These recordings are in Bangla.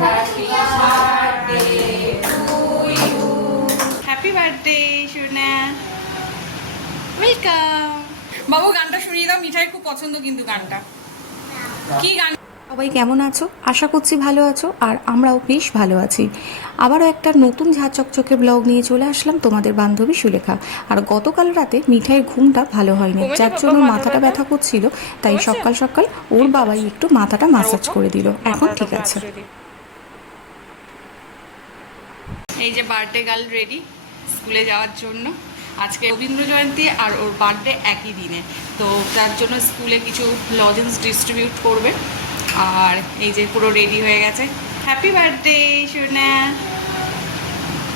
Happy birthday to you. Happy birthday সোনা, ওয়েলকাম। বাবু গানটা শুনিয়ে দাও, মিঠাই খুব পছন্দ কিন্তু গানটা। কি গান? সবাই কেমন আছো? আশা করছি ভালো আছো, আর আমরাও বেশ ভালো আছি। আবারও একটা নতুন ঝাঁ চকচকে ব্লগ নিয়ে চলে আসলাম, তোমাদের বান্ধবী সুলেখা। আর গতকাল রাতে মিঠাইয়ের ঘুমটা ভালো হয়নি, যার জন্য মাথাটা ব্যথা করছিল, তাই সকাল সকাল ওর বাবাই একটু মাথাটা মাসাজ করে দিল। এখন ঠিক আছে। এই যে বার্থডে গার্ল রেডি স্কুলে যাওয়ার জন্য। আজকে রবীন্দ্র জয়ন্তী আর ওর বার্থডে একই দিনে, তো তার জন্য স্কুলে কিছু লজেন্স ডিস্ট্রিবিউট করবে। আর এই যে পুরো রেডি হয়ে গেছে। হ্যাপি বার্থডে সোনা,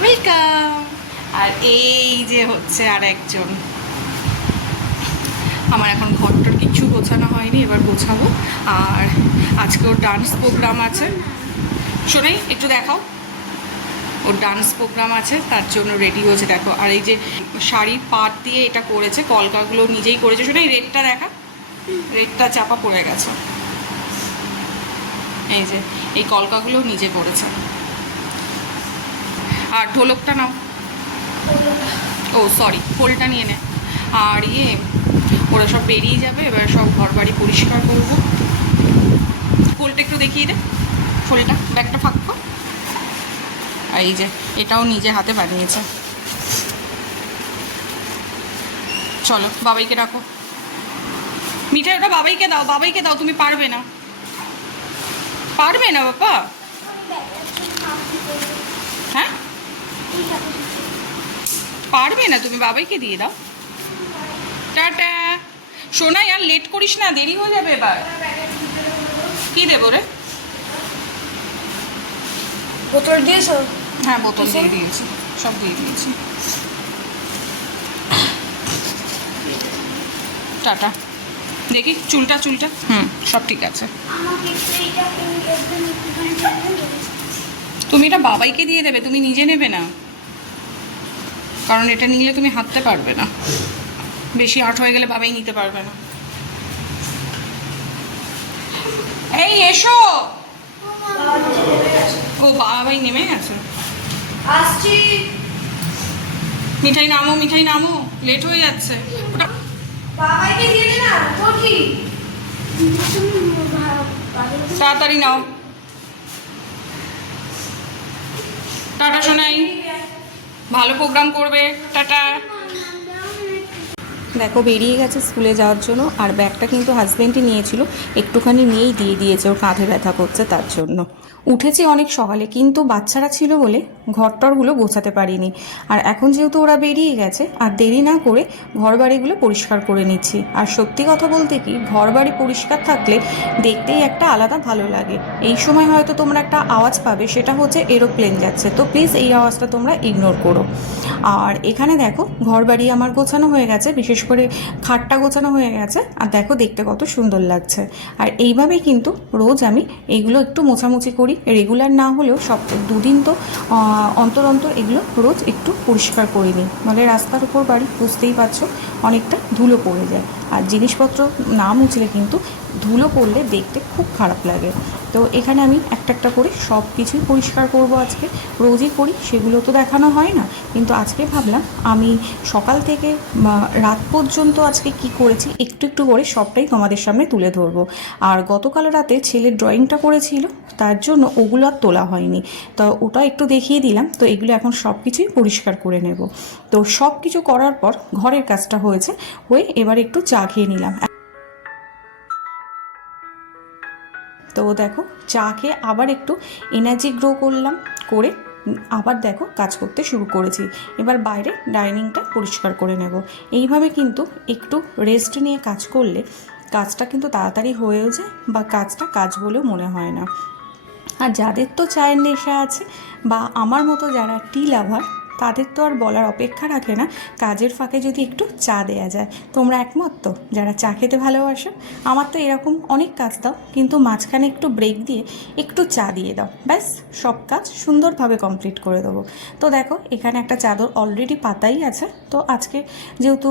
ওয়েলকাম। আর এই যে হচ্ছে আর একজন। আমার এখন ঘরটার কিছু গোছানো হয়নি, এবার গোছাবো। আর আজকে ওর ডান্স প্রোগ্রাম আছে। শোনাই একটু দেখাও, ওর ডান্স প্রোগ্রাম আছে, তার জন্য রেডি হয়েছে দেখো। আর এই যে শাড়ির পাট দিয়ে এটা করেছে, কলকাগুলো নিজেই করেছে। শোনাই রেডটা দেখা, রেডটা চাপা পড়ে গেছে। এই যে এই কলকাগুলো নিজে করেছে। আর ঢোলকটা নাও, ও সরি, খোলটা নিয়ে নে। আর ওরা সব বেরিয়ে যাবে, এবার সব ঘর বাড়ি পরিষ্কার করবো। খোলটা একটু দেখিয়ে দে, খোলটা ব্যাগটা ফাঁক কর। আর এই যে এটাও নিজে হাতে বানিয়েছে। চলো বাবাইকে রাখো, মিঠাই ওটা বাবাইকে দাও, বাবাইকে দাও, তুমি পারবে না, পারবে না বাবা। হ্যাঁ পারবে না তুমি, বাবাইকে দিয়ে দাও। টাটা সোনাই, আর লেট করিস না, দেরি হয়ে যাবে এবার। কি দেবো রে? বোতল দিয়েছো? হ্যাঁ বোতল দিয়ে দিয়েছি, সব দিয়ে দিয়েছি। টাটা। দেখি চুলটা চুলটা, সব ঠিক আছে। তুমি এটা বাবাইকে দিয়ে দেবে, তুমি নিজে নেবে না, কারণ এটা নিলে তুমি হাঁটতে পারবে না, বেশি আট হয়ে গেলে বাবাই নিতে পারবে না। এই এসো। ও বাবাই নেমে গেছে। আসছি। মিঠাই নামো, মিঠাই নামো, লেট হয়ে যাচ্ছে। ওটা বাবাইকে দিয়ে দে না, তোর কি? তাড়াতাড়ি নাও। টাটা শোনাই, ভালো প্রোগ্রাম করবে। টাটা। দেখো বেরিয়ে গেছে স্কুলে যাওয়ার জন্য, আর ব্যাগটা কিন্তু হাজব্যান্ডই নিয়েছিল, একটুখানি নিয়েই দিয়ে দিয়েছে, ওর কাঁধে ব্যথা করছে তার জন্য। উঠেছি অনেক সকালে, কিন্তু বাচ্চারা ছিল বলে ঘরটরগুলো গোছাতে পারিনি। আর এখন যেহেতু ওরা বেরিয়ে গেছে, আর দেরি না করে ঘর বাড়িগুলো পরিষ্কার করে নিচ্ছি। আর সত্যি কথা বলতে কি, ঘর বাড়ি পরিষ্কার থাকলে দেখতেই একটা আলাদা ভালো লাগে। এই সময় হয়তো তোমরা একটা আওয়াজ পাবে, সেটা হচ্ছে এরোপ্লেন যাচ্ছে, তো প্লিজ এই আওয়াজটা তোমরা ইগনোর করো। আর এখানে দেখো ঘর বাড়ি আমার গোছানো হয়ে গেছে, বিশেষ করে খাটটা গোছানো হয়ে গেছে। আর দেখো দেখতে কত সুন্দর লাগছে। আর এইভাবেই কিন্তু রোজ আমি এইগুলো একটু মোছামুছি করি, রেগুলার না হলেও সপ্তাহে দুদিন তো অন্তর অন্তর এগুলো রোজ একটু পরিষ্কার করে নিই। মানে রাস্তার উপর বাড়ি, বুঝতেই পারছো অনেকটা ধুলো পড়ে যায়, আর জিনিসপত্র না মুছলে কিন্তু ধুলো পড়লে দেখতে খুব খারাপ লাগে। তো এখানে আমি একটা একটা করে সব কিছুই পরিষ্কার করব আজকে। রোজই করি, সেগুলো তো দেখানো হয় না, কিন্তু আজকে ভাবলাম আমি সকাল থেকে রাত পর্যন্ত আজকে কি করেছি একটু একটু করে সবটাই তোমাদের সামনে তুলে ধরবো। আর গতকাল রাতে ছেলের ড্রয়িংটা করেছিল, তার জন্য ওগুলো আর তোলা হয়নি, তো ওটা একটু দেখিয়ে দিলাম। তো এগুলো এখন সব কিছুই পরিষ্কার করে নেব। তো সব কিছু করার পর ঘরের কাজটা হয়ে এবার একটু চা খেয়ে নিলাম। তো দেখো চা খেয়ে আবার একটু এনার্জি গ্রো করলাম, করে আবার দেখো কাজ করতে শুরু করেছি। এবার বাইরে ডাইনিংটা পরিষ্কার করে নেব। এইভাবে কিন্তু একটু রেস্ট নিয়ে কাজ করলে কাজটা কিন্তু তাড়াতাড়ি হয়েও যায়, বা কাজটা কাজ বলেও মনে হয় না। আর যাদের তো চায়ের নেশা আছে, বা আমার মতো যারা টি লাভার, তাদের তো আর বলার অপেক্ষা রাখে না কাজের ফাঁকে যদি একটু চা দেয়া যায়। তোমরা একমত তো, যারা চা খেতে ভালোবাসো? আমার তো এরকম অনেক কাজ দাও, কিন্তু মাঝখানে একটু ব্রেক দিয়ে একটু চা দিয়ে দাও, ব্যাস সব কাজ সুন্দরভাবে কমপ্লিট করে দেবো। তো দেখো এখানে একটা চাদর অলরেডি পাতাই আছে, তো আজকে যেহেতু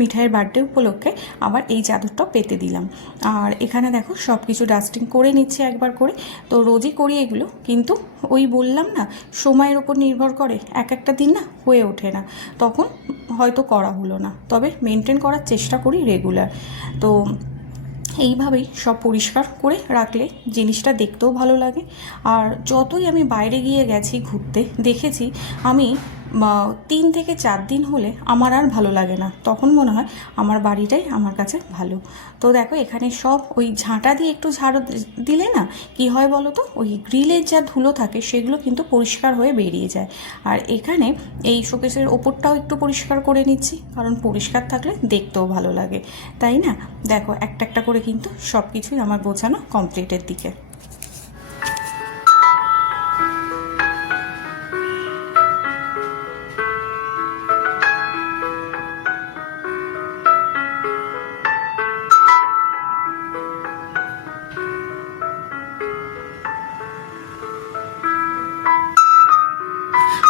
মিঠাইয়ের বার্থডে উপলক্ষে আবার এই চাদরটাও পেতে দিলাম। আর এখানে দেখো সব কিছু ডাস্টিং করে নিচ্ছে একবার করে। তো রোজই করি এগুলো, কিন্তু ওই বললাম না, সময়ের ওপর নির্ভর করে, এক একটা দিন না হয়ে ওঠে না, তখন হয়তো করা হলো না। তবে মেনটেন করার চেষ্টা করি রেগুলার। তো এইভাবেই সব পরিষ্কার করে রাখলে জিনিসটা দেখতেও ভালো লাগে। আর যতই আমি বাইরে গিয়ে গেছি ঘুরতে, দেখেছি আমি 3 থেকে 4 দিন হলে আমার আর ভালো লাগে না, তখন মনে হয় আমার বাড়িটাই আমার কাছে ভালো। তো দেখো এখানে সব ওই ঝাঁটা দিয়ে একটু ঝাড়ু দিলে না কি হয় বলো তো, ওই গ্রিলের যা ধুলো থাকে সেগুলো কিন্তু পরিষ্কার হয়ে বেরিয়ে যায়। আর এখানে এই শোকেসের ওপরটাও একটু পরিষ্কার করে নিচ্ছি, কারণ পরিষ্কার থাকলে দেখতেও ভালো লাগে, তাই না? দেখো একটা একটা করে কিন্তু সব কিছুই আমার গোছানো কমপ্লিটের দিকে।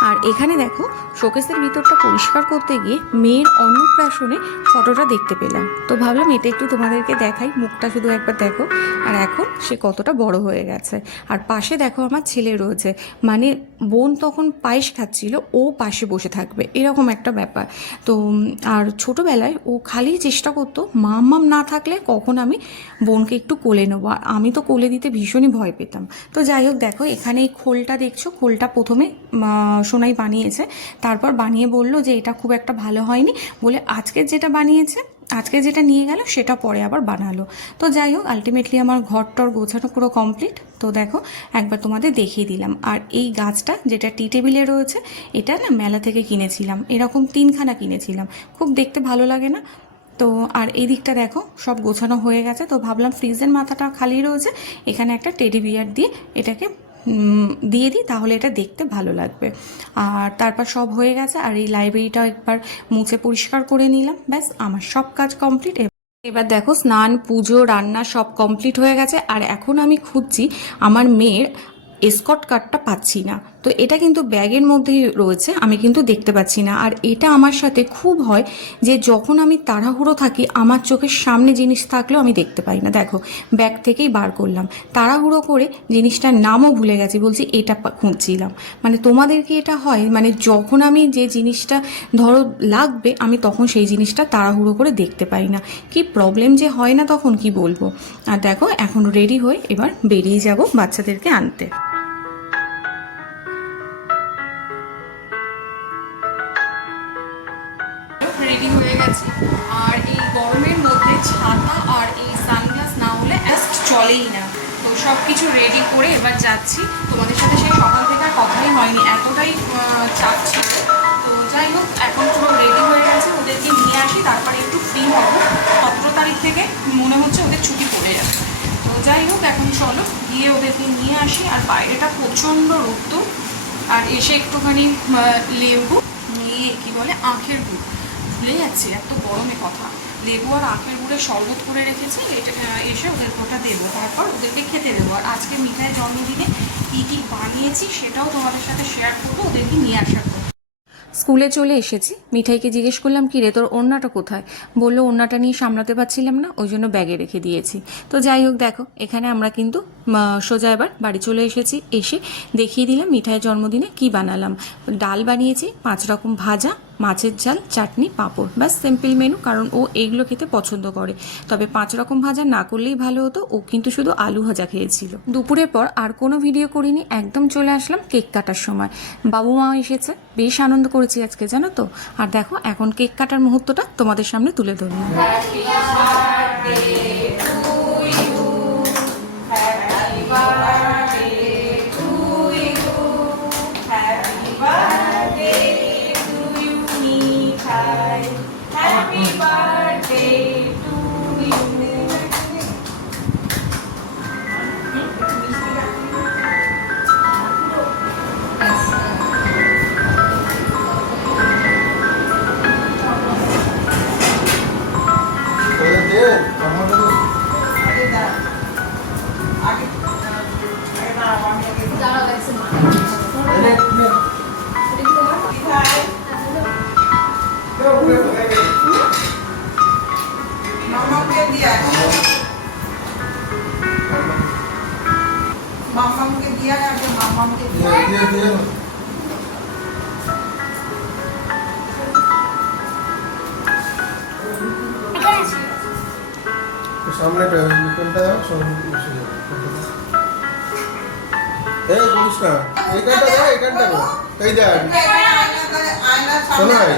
আর এখানে দেখো শোকেসের ভিতরটা পরিষ্কার করতে গিয়ে মেয়ের অন্নপ্রাশনে ফটোটা দেখতে পেলাম, তো ভাবলাম এটা একটু তোমাদেরকে দেখাই, মুখটা শুধু একবার দেখো। আর এখন সে কতটা বড় হয়ে গেছে। আর পাশে দেখো আমার ছেলে রয়েছে, মানে বোন তখন পায়েস খাচ্ছিল, ও পাশে বসে থাকবে, এরকম একটা ব্যাপার। তো আর ছোটোবেলায় ও খালি চেষ্টা করতো মাম্মাম না থাকলে কখন আমি বোনকে একটু কোলে নেবো, আর আমি তো কোলে দিতে ভীষণই ভয় পেতাম। তো যাই হোক দেখো এখানে এই খোলটা দেখছো, খোলটা প্রথমে সোনাই বানিয়েছে, তারপর বানিয়ে বলল যে এটা খুব একটা ভালো হয়নি বলে আজকে যেটা বানিয়েছে, আজকে যেটা নিয়ে গেল সেটা পরে আবার বানালো। তো যাই হোক আলটিমেটলি আমার ঘরটর গোছানো পুরো কমপ্লিট। তো দেখো একবার তোমাদের দেখিয়ে দিলাম। আর এই গাছটা যেটা টি টেবিলে রয়েছে, এটা না মেলা থেকে কিনেছিলাম, এরকম 3খানা কিনেছিলাম, খুব দেখতে ভালো লাগে না? তো আর এই দিকটা দেখো সব গোছানো হয়ে গেছে। তো ভাবলাম ফ্রিজের মাথাটা খালি রয়েছে, এখানে একটা টেডি বিয়ার দিয়ে এটাকে দিয়ে দিই, তাহলে এটা দেখতে ভালো লাগবে। আর তারপর সব হয়ে গেছে, আর এই লাইব্রেরিটাও একবার মুছে পরিষ্কার করে নিলাম, ব্যাস আমার সব কাজ কমপ্লিট। এবার দেখো স্নান পুজো রান্না সব কমপ্লিট হয়ে গেছে। আর এখন আমি খুঁজছি আমার মেয়ের এসকর্ট কার্ডটা পাচ্ছি না, তো এটা কিন্তু ব্যাগের মধ্যেই রয়েছে, আমি কিন্তু দেখতে পাচ্ছি না। আর এটা আমার সাথে খুব হয় যে যখন আমি তাড়াহুড়ো থাকি, আমার চোখের সামনে জিনিস থাকলেও আমি দেখতে পাই না। দেখো ব্যাগ থেকেই বার করলাম, তাড়াহুড়ো করে জিনিসটার নামও ভুলে গেছি, বলছি এটা খুঁজছিলাম। মানে তোমাদের কি এটা হয়, মানে যখন আমি যে জিনিসটা ধরো লাগবে, আমি তখন সেই জিনিসটা তাড়াহুড়ো করে দেখতে পাই না, কি প্রবলেম যে হয় না তখন কি বলবো। আর দেখো এখন রেডি হয়ে এবার বেরিয়ে যাব বাচ্চাদেরকে আনতে। রেডি হয়ে গেছি। আর এই গরমের মধ্যে ছাতা আর এই সানগ্লাস না হলে জাস্ট চলেই না। তো সব কিছু রেডি করে এবার যাচ্ছি। তোমাদের সাথে সেই সকাল থেকে আর কথাই হয়নি, এতটাই চাপ ছিল। তো যাই হোক এখন পুরো রেডি হয়ে গেছে, ওদেরকে নিয়ে আসি, তারপরে একটু ফ্রি হবো। 17 তারিখ থেকে মনে হচ্ছে ওদের ছুটি পড়ে যাবে। তো যাই হোক এখন চলো গিয়ে ওদেরকে নিয়ে আসি। আর বাইরেটা প্রচণ্ড রোদ্দুর। আর এসে একটুখানি লেবু নিয়ে কী বলে আখের গুড়, ভুলে যাচ্ছি এত গরমে কথা, লেবু আর আখের গুড়ের শরবত করে রেখেছি, এটা এসে ওদেরকে ওটা দেবো, তারপর ওদেরকে খেতে দেবো। আর আজকে মিঠাইয়ের জন্মদিনে কী কী বানিয়েছি সেটাও তোমাদের সাথে শেয়ার করবো ওদেরকে নিয়ে আসার পর। স্কুলে চলে এসেছি, মিঠাইকে জিজ্ঞেস করলাম কি রে তোর ওড়নাটা কোথায়, বললো ওড়নাটা নিয়ে সামলাতে পারছিলাম না, ওই জন্য ব্যাগে রেখে দিয়েছি। তো যাই হোক দেখো এখানে আমরা কিন্তু সোজা এবার বাড়ি চলে এসেছি। এসে দেখিয়ে দিলাম মিঠাইয়ের জন্মদিনে কি বানালাম। ডাল বানিয়েছি, 5 রকম ভাজা, মাছের ঝাল, চাটনি, পাঁপড়, ব্যাস সিম্পল মেনু, কারণ ও এইগুলো খেতে পছন্দ করে। তবে 5 রকম ভাজা না করলেই ভালো হতো, ও কিন্তু শুধু আলু ভাজা খেয়েছিল। দুপুরের পর আর কোনো ভিডিও করিনি, একদম চলে আসলাম কেক কাটার সময়। বাবু মা এসেছে, বেশ আনন্দ করেছি আজকে জানো তো। আর দেখো এখন কেক কাটার মুহূর্তটা তোমাদের সামনে তুলে ধরলাম। সামনে নিকলটা সব বসে যাবে। এই বলিস না, এইখানটা দেখ, এইখানটা দেখ। এই দেখ, শোনো ভাই।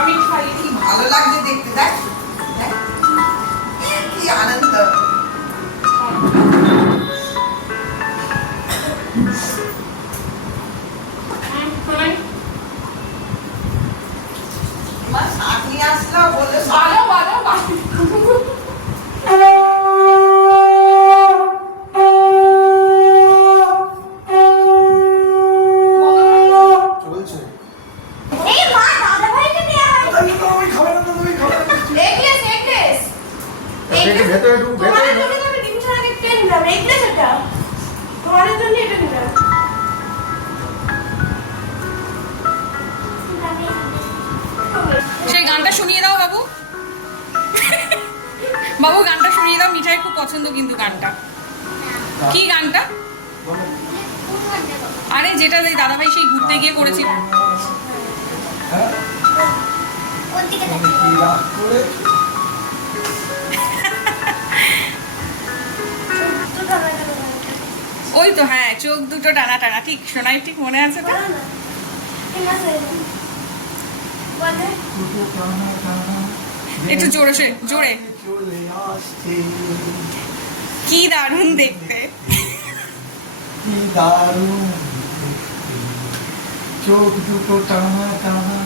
আমি খাইয়ে দিই। ভালো লাগছে দেখতে, দেখ দেখ। কি আনন্দ। শোনাই মা শাক নিয়ে আসলো, বললো শাক। ভালো ভালো ভালো। চলছে। এই মা দাদা ভাইকে নিয়ে আয় আমি খাবো না, তুমি খাবো না। এগলেস এগলেস একটু ভেতরে ঢুক, তোমার ভেতরে জন্য ঢুক। আমি ডিভিশন আগে টেন নিলাম এগলেস এটা তোমার জন্য এটা নিলাম সেই গানটা শুনিয়ে দাও বাবু। বাবু গানটা শুনিয়ে দাও, মিঠাই খুব পছন্দ কিন্তু গানটা। কি গানটা? আরে যেটা ওই দাদাভাই সেই ঘুরতে গিয়ে করেছিল। ওই তো হ্যাঁ, চোখ দুটো টানা টানা, ঠিক শোনাই, ঠিক মনে আছে তো? একটু জোরে জোরে। কি দারুণ দেখতে। কি দারুণ চোখ দুটো টানা টানা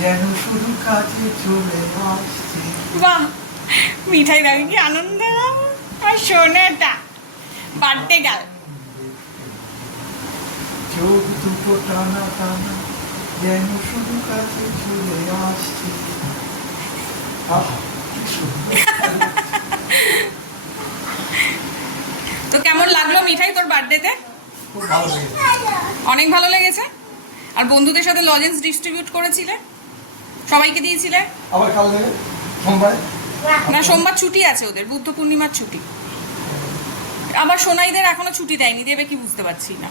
যেন শুধু কাছে চলে আসছে। বাহ, মিঠাই দাবি কি আনন্দ। আর সোনাটা বার্থডে গাল। চোখ দুটো টানা টানা যেন শুধু কাছে চলে আসছে। আহ, কি সুন্দর। তো কেমন লাগলো মিঠাই তোর বার্থডেতে? খুব ভালো লেগেছে। অনেক ভালো লেগেছে। আর বন্ধুদের সাথে লজেন্স ডিস্ট্রিবিউট করেছিলে, সবাইকে দিয়েছিলে? আবার কাল দেবে সোমবারে। না, সোমবার ছুটি আছে ওদের, বুদ্ধ পূর্ণিমার ছুটি। আবার সোনাইদের এখনো ছুটি দেয়নি, দেবে কি বুঝতে পারছি না।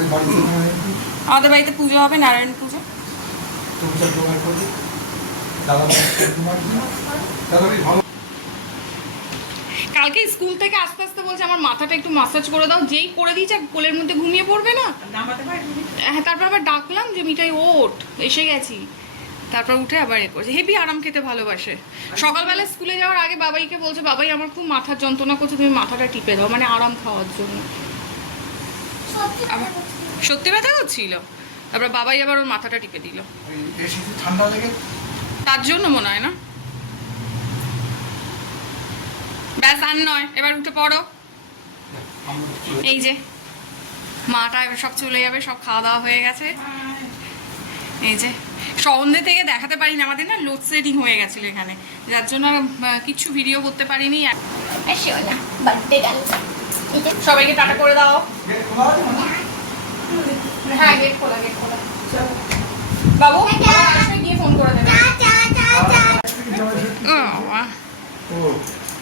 ওই বাড়িতে নিয়ে আমাদের বাড়িতে পুজো হবে, নারায়ণ পুজো। তুমি জোগাড় করবে দাদা ভালো। কালকে স্কুল থেকে আস্তে আস্তে বলছে আমার মাথাটা একটু মাসাজ করে দাও, যেই করে দিয়েছে কোলের মধ্যে ঘুমিয়ে পড়বে না। হ্যাঁ, তারপর আবার ডাকলাম যে মিঠাই ওঠ, এসে গেছি। তারপর উঠে আবার এ করছে, হেভি আরাম খেতে ভালোবাসে। সকালবেলা স্কুলে যাওয়ার আগে বাবাইকে বলছে, বাবাই আমার খুব মাথার যন্ত্রণা করছে, তুমি মাথাটা টিপে দাও, মানে আরাম খাওয়ার জন্য। আবার সত্যি ব্যথা করছিল, তারপর বাবাই আবার ওর মাথাটা টিপে দিল। এসিতে ঠান্ডা লেগে তার জন্য মনে হয় না। ব্যাস আর নয়, এবার উঠে পড়ো। এই যে মাটা এবার সব চলে যাবে, সব খাওয়া দাওয়া হয়ে গেছে। এই যে সন্ধ্যে থেকে দেখাতে পারিনি, আমাদের না লোডশেডিং হয়ে গেছিলো এখানে, যার জন্য কিছু ভিডিও করতে পারিনি। সবাইকে টাটা করে দাও। হ্যাঁ, গেট খোলা, গেট খোলা। বাবু আসবে, গিয়ে ফোন করে দেবে। ও,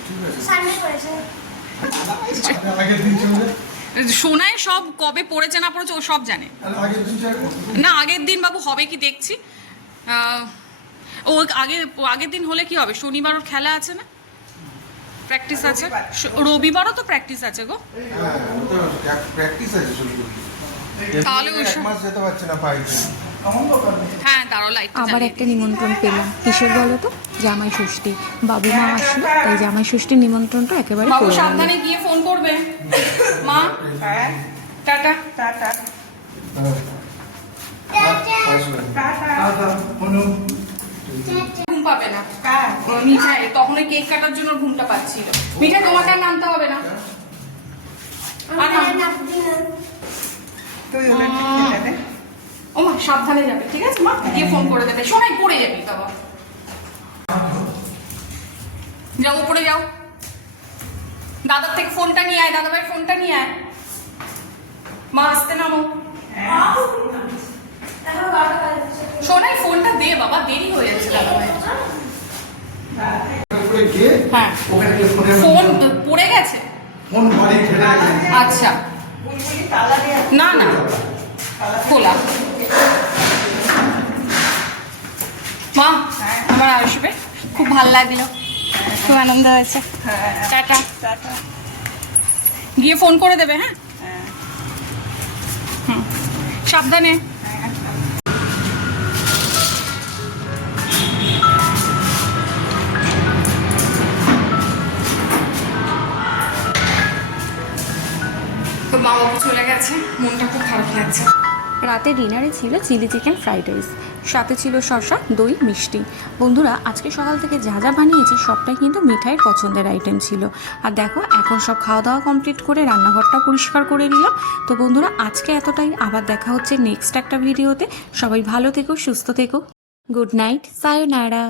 ঠিক আছে। সামনে করেছে আগের দিন চলে সোনায় সব কবে পড়েছে না পড়েছে ও সব জানে। আগের দিন চলে না, আগের দিন বাবু হবে কি দেখছি। ও আগের দিন হলে কি হবে, শনিবার ওর খেলা আছে না, প্র্যাকটিস আছে। রবিবারও তো প্র্যাকটিস আছে গো। হ্যাঁ, ও তো প্র্যাকটিস আছে শুধু। তাহলে ওই এক মাস যেতে পারছে না পাইতে। এমন ব্যাপার নেই। হ্যাঁ, দাঁড়াও লাইট। আবার একটা নিমন্ত্রণ পেলাম, কিসের বলো তো? জামাই ষষ্ঠী। বাবু মা আসলো, তাই জামাই ষষ্ঠীর নিমন্ত্রণটা একেবারে বাবু করে গেল। সাবধানে গিয়ে ফোন করবে। মা টাটা। টাটা আসবে। দাদা কোনো ঘুম পাবে না ও মিঠাই, তখন ওই কেক কাটার জন্য ওর ঘুমটা পাচ্ছিল। মিঠাই তোমাকে আর নামতে হবে না। আর তুই হলে ঠিক আছে। ও মা সাবধানে যাবে, ঠিক আছে মা, গিয়ে ফোন করে দেবে। সোনাই পড়ে যাবি বাবা। যাও উপরে যাও, দাদার থেকে ফোনটা নিয়ে আয়, দাদা ভাই ফোনটা নিয়ে আয়। মা আসতে নামো। সোনাই ফোনটা দে বাবা, দেরি হয়ে যাচ্ছে দাদা ভাই। উপরে গিয়ে হ্যাঁ, ওখানে গিয়ে ফোনে ফোন পড়ে গেছে। ফোন বাড়ি ফেলে গেছে। আচ্ছা বুলবুলি তালা দেয়া না না খোলা মা আমার আসবে খুব ভালো লাগলো খুব আনন্দ হয়েছে টাটা টাটা গিয়ে ফোন করে দেবে হ্যাঁ হুম সাবধানে তো মা বাবু চলে গেছে মনটা খুব খারাপ লাগছে রাতে ডিনারে ছিল চিলি চিকেন ফ্রাইড রাইস, সাথে ছিল শসা, দই, মিষ্টি। বন্ধুরা আজকে সকাল থেকে যা যা বানিয়েছি সবটাই কিন্তু মিঠাইয়ের পছন্দের আইটেম ছিল। আর দেখো এখন সব খাওয়া দাওয়া কমপ্লিট করে রান্নাঘরটা পরিষ্কার করে নিলাম। তো বন্ধুরা আজকে এতটাই, আবার দেখা হচ্ছে নেক্সট একটা ভিডিওতে। সবাই ভালো থেকো, সুস্থ থেকো। Good night, সায়োনারা।